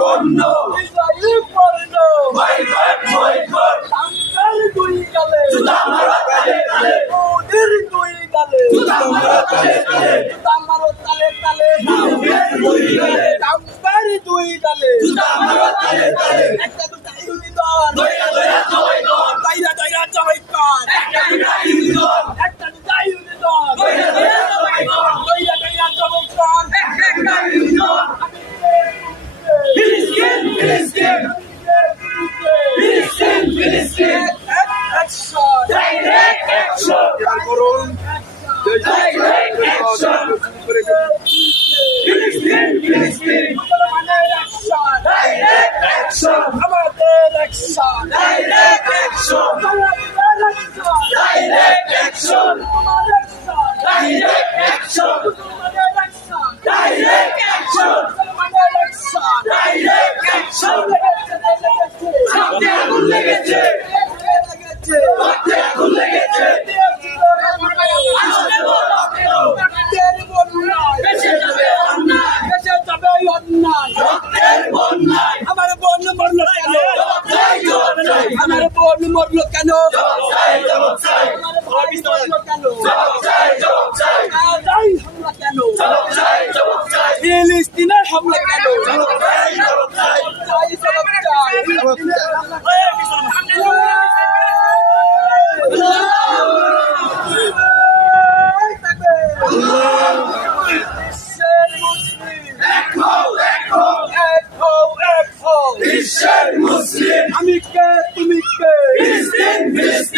পণ্য ইসরায়েলি পণ্য ভয় কর টাঙ্গাইল দুই গালে জুতা মারো তালে তালে মোদির দুই গালে জুতা মারো তালে তালে জুতা মারো তালে তালে দুই গালে টাঙ্গাইল দুই গালে জুতা মারো তালে তালে একটা দুটা ইউনিয়ন দইরা দইরা জয় কর দাইরা দাইরা জয় কর একটা দুটা ইউনিয়ন একটা দুটা ইউনিয়ন দইরা দইরা জয় কর দাইরা দাইরা জয় কর একটা ইউনিয়ন ফিলিস্তিন ফিলিস্তিন ফিলিস্তিন ফিলিস্তিন action direct action direct action ফিলিস্তিন ফিলিস্তিন মুসলমানের অ্যাকশন ডাইরেক্ট অ্যাকশন আমাদের অ্যাকশন ডাইরেক্ট অ্যাকশন আমাদের অ্যাকশন ডাইরেক্ট অ্যাকশন আমাদের অ্যাকশন ডাইরেক্ট অ্যাকশন আমাদের অ্যাকশন ডাইরেক্ট অ্যাকশন আমাদের অ্যাকশন ডাইরেক্ট অ্যাকশন রক্তে আগুন লেগেছে রক্তে আগুন লেগেছে আসলে বল বেঁচে যাবে অন্যায় রক্তের বন্যায় আমার বোন মরলো কেন চাই জবাব চাই আমার বোন মরলো কেন জবাব চাই জবাব চাই আমার ভাই মরলো কেন জবাব চাই জবাব চাই গাজায় হামলা কেন জবাব চাই জবাব চাই ফিলিস্তিনের হামলা কেন জবাব চাই জবাব চাই চাই জবাব চাই বিশ্বের মুসলিম আমি কে তুমি কে ফিলিস্তিন ফিলিস্তিন